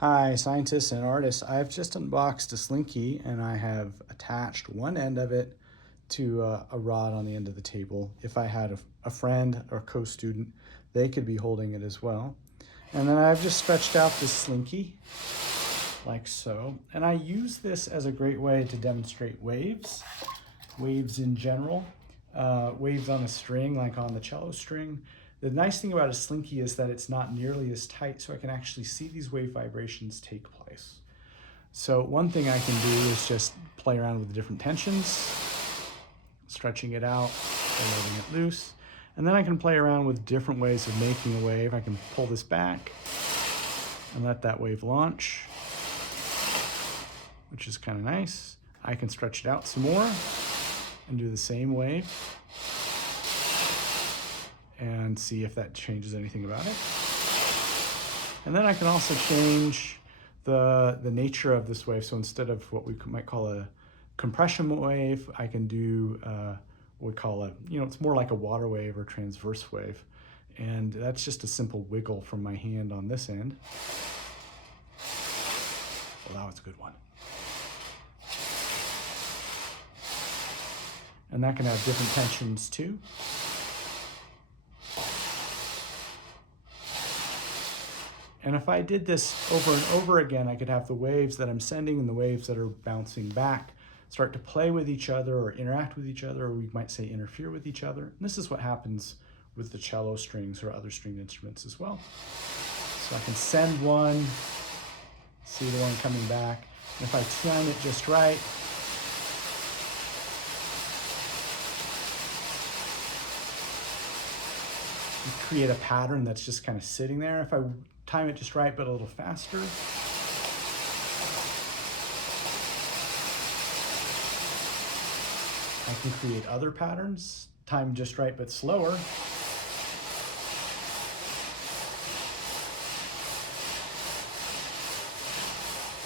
Hi, scientists and artists. I've just unboxed a slinky and I have attached one end of it to a rod on the end of the table. If I had a friend or co-student, they could be holding it as well. And then I've just stretched out this slinky like so. And I use this as a great way to demonstrate waves in general, waves on a string like on the cello string. The nice thing about a slinky is that it's not nearly as tight, so I can actually see these wave vibrations take place. So one thing I can do is just play around with the different tensions, stretching it out, or letting it loose. And then I can play around with different ways of making a wave. I can pull this back and let that wave launch, which is kind of nice. I can stretch it out some more and do the same wave and see if that changes anything about it. And then I can also change the nature of this wave. So instead of what we might call a compression wave, I can do what we call it's more like a water wave or transverse wave. And that's just a simple wiggle from my hand on this end. Well, that was a good one. And that can have different tensions too. And if I did this over and over again, I could have the waves that I'm sending and the waves that are bouncing back start to play with each other or interact with each other, or we might say interfere with each other. And this is what happens with the cello strings or other stringed instruments as well. So I can send one, see the one coming back. And if I time it just right, create a pattern that's just kind of sitting there. If I time it just right but a little faster, I can create other patterns, time just right but slower.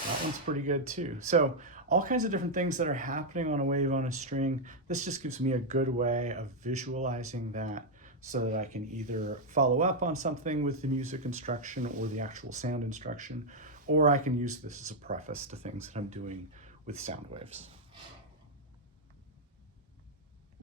That one's pretty good too. So all kinds of different things that are happening on a wave on a string. This just gives me a good way of visualizing that so that I can either follow up on something with the music instruction or the actual sound instruction, or I can use this as a preface to things that I'm doing with sound waves.